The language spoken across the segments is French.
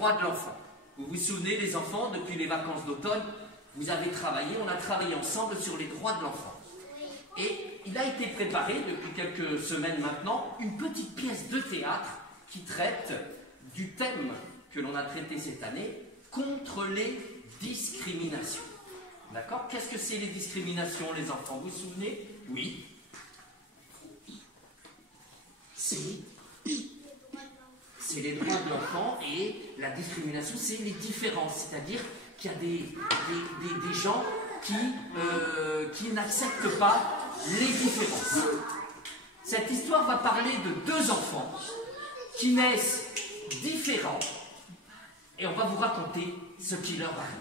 droits de l'enfant. Vous vous souvenez, les enfants, depuis les vacances d'automne, vous avez travaillé, on a travaillé ensemble sur les droits de l'enfant. Et il a été préparé, depuis quelques semaines maintenant, une petite pièce de théâtre qui traite du thème que l'on a traité cette année, contre les discriminations. D'accord? Qu'est-ce que c'est les discriminations, les enfants? Vous vous souvenez? Oui. C'est les droits de l'enfant, et la discrimination, c'est les différences. C'est-à-dire qu'il y a des gens qui n'acceptent pas les différences. Cette histoire va parler de deux enfants qui naissent différents, et on va vous raconter ce qui leur arrive.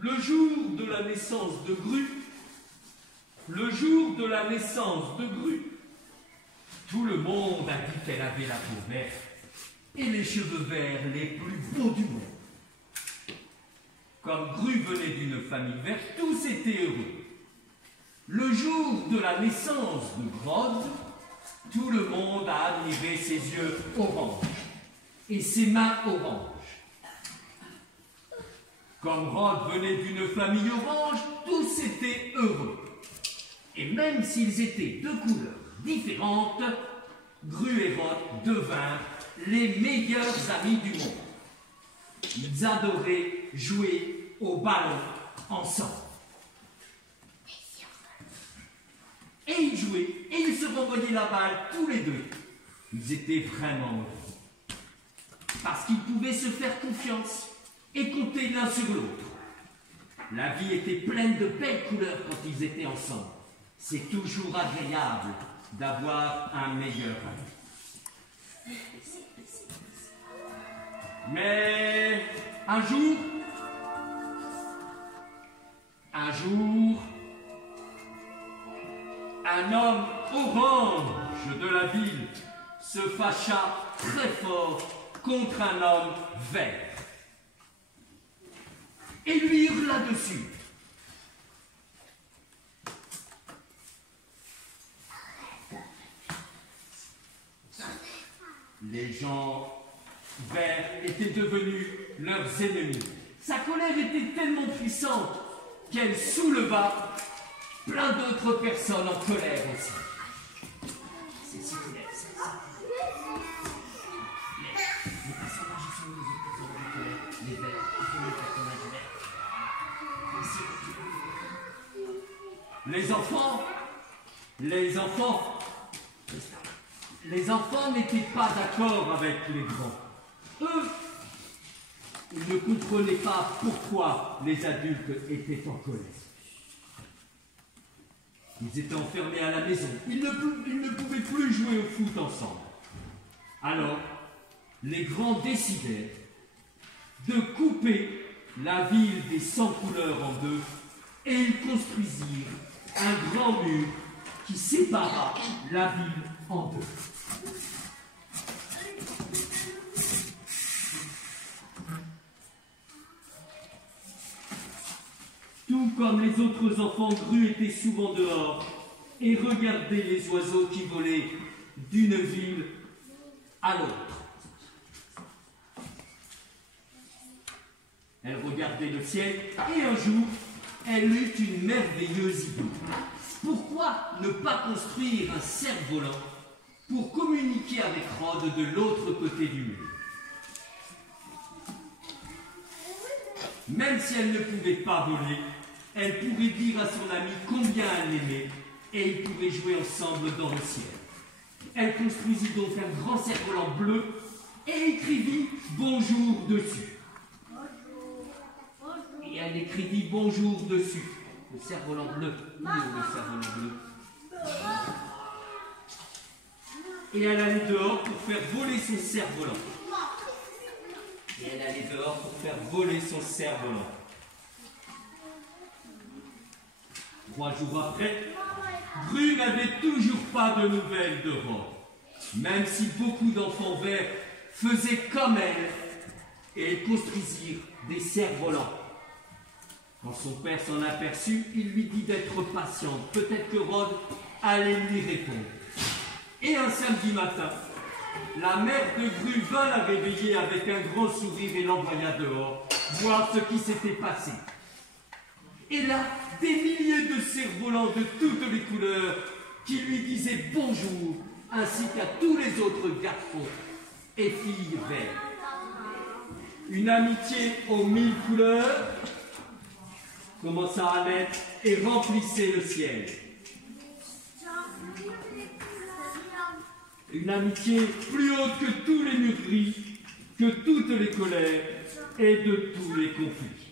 Le jour de la naissance de Gru, le jour de la naissance de Gru, tout le monde a dit qu'elle avait la peau verte et les cheveux verts les plus beaux du monde. Comme Gru venait d'une famille verte, tous étaient heureux. Le jour de la naissance de Grod, tout le monde a admiré ses yeux orange et ses mains oranges. Comme Rod venait d'une famille orange, tous étaient heureux. Et même s'ils étaient de couleurs différentes, Gru et Rod devinrent les meilleurs amis du monde. Ils adoraient jouer au ballon ensemble. Et ils jouaient, et ils se renvoyaient la balle tous les deux. Ils étaient vraiment heureux. Parce qu'ils pouvaient se faire confiance et compter l'un sur l'autre. La vie était pleine de belles couleurs quand ils étaient ensemble. C'est toujours agréable d'avoir un meilleur ami. Mais un jour, un homme orange de la ville se fâcha très fort contre un homme vert et lui hurla dessus. Les gens verts étaient devenus leurs ennemis. Sa colère était tellement puissante qu'elle souleva plein d'autres personnes en colère aussi. Les personnages sont les autres personnages en colère. Les verts sont les personnages verts. Les enfants n'étaient pas d'accord avec les grands. Eux, ils ne comprenaient pas pourquoi les adultes étaient en colère. Ils étaient enfermés à la maison. Ils ne pouvaient plus jouer au foot ensemble. Alors, les grands décidèrent de couper la ville des 100 couleurs en deux, et ils construisirent un grand mur qui sépara la ville en deux. Tout comme les autres enfants, Gru était souvent dehors et regardait les oiseaux qui volaient d'une ville à l'autre. Elle regardait le ciel et un jour, elle eut une merveilleuse idée. Pourquoi ne pas construire un cerf-volant pour communiquer avec Rod de l'autre côté du mur? Même si elle ne pouvait pas voler, elle pourrait dire à son ami combien elle l'aimait et ils pourraient jouer ensemble dans le ciel. Elle construisit donc un grand cerf-volant bleu et écrivit « Bonjour » dessus. Et elle écrivit « Bonjour » dessus. Le cerf-volant bleu. Où est le cerf-volant bleu? Et elle allait dehors pour faire voler son cerf-volant. Et elle allait dehors pour faire voler son cerf-volant. 3 jours après, Gru n'avait toujours pas de nouvelles de Rod, même si beaucoup d'enfants verts faisaient comme elle et construisirent des cerfs-volants. Quand son père s'en aperçut, il lui dit d'être patiente, peut-être que Rod allait lui répondre. Et un samedi matin, la mère de Gru vint la réveiller avec un grand sourire et l'envoya dehors, voir ce qui s'était passé. Et là, des milliers de cerfs-volants de toutes les couleurs qui lui disaient bonjour, ainsi qu'à tous les autres garçons et filles verts. Une amitié aux 1000 couleurs commença à naître et remplissait le ciel. Une amitié plus haute que tous les murderies, que toutes les colères et de tous les conflits.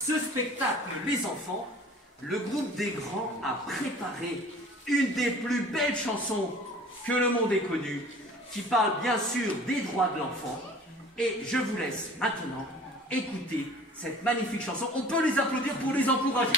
Ce spectacle, les enfants, le groupe des grands a préparé une des plus belles chansons que le monde ait connues, qui parle bien sûr des droits de l'enfant. Et je vous laisse maintenant écouter cette magnifique chanson. On peut les applaudir pour les encourager.